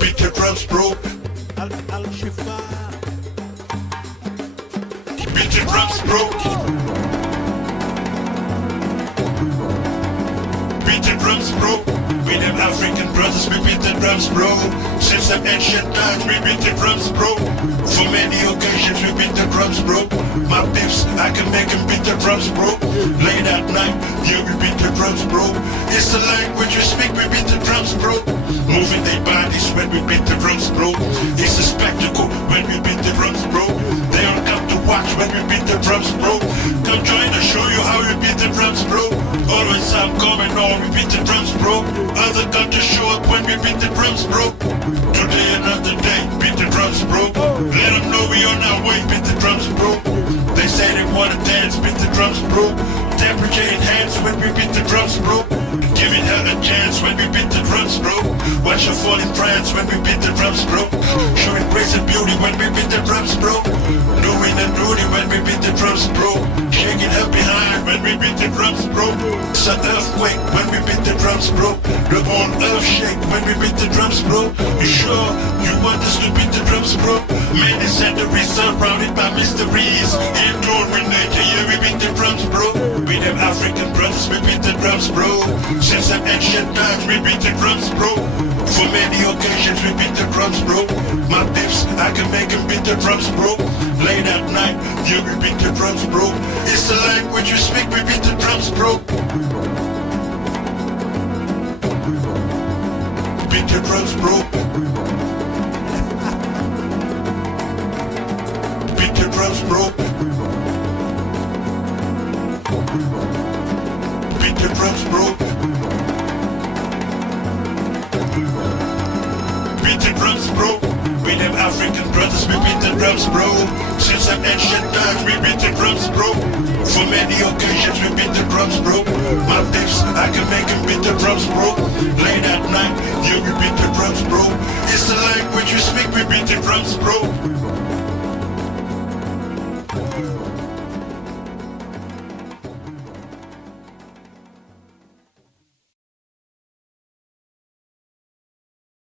Beat the drums, bro. Shiffai. Beat the drums, bro. Beat the drums, bro. We them African brothers, we beat the drums, bro. Since the ancient times, we beat the drums, bro. For many occasions, we beat the drums, bro. My beefs, I can make them beat the drums, bro. Late at night, yeah, we beat the drums, bro. It's the language we speak, we beat the drums, bro. Moving their bodies when we beat the drums, bro. It's a spectacle when we beat the drums, bro. They all come to watch when we beat the drums, bro. Come join us, show you how we beat the drums, bro. Always I'm coming on, we beat the drums, bro. Other countries show up when we beat the drums, bro. Today another day, beat the drums, bro. Let them know we on our way, beat the drums, bro. They say they wanna dance, beat the drums, bro. Temperature enhanced when we beat the drums, bro. Giving her a chance when we beat the drums, bro. Watch her fall in trance when we beat the drums, bro. Showing grace and beauty when we beat the drums, bro. Doing the duty when we beat the drums, bro. Shaking her behind when we beat the drums, bro. It's an earthquake when we beat the drums, bro. The whole earth shake when we beat the drums, bro. You sure you want us to beat the drums, bro? Many centuries surrounded by mysteries. In tune with nature, yeah, we beat the drums, bro. We them African brothers, we beat the drums, bro. Since the ancient times, we beat the drums, bro. For many occasions, we beat the drums, bro. My beefs, I can make them beat the drums, bro. Late at night, yeah, we beat the drums, bro. It's the language we speak, we beat the drums, bro. Beat the drums, bro. Beat the drums, bro. Beat the drums, bro. Beat the drums, bro. We them African brothers, we beat the drums, bro. Since the ancient times, we beat the drums, bro. For many occasions, we beat the drums, bro. My beefs, I can make them beat the drums, bro. Late at night, yeah, we beat the drums, bro. It's the language we speak, we beat the drums, bro.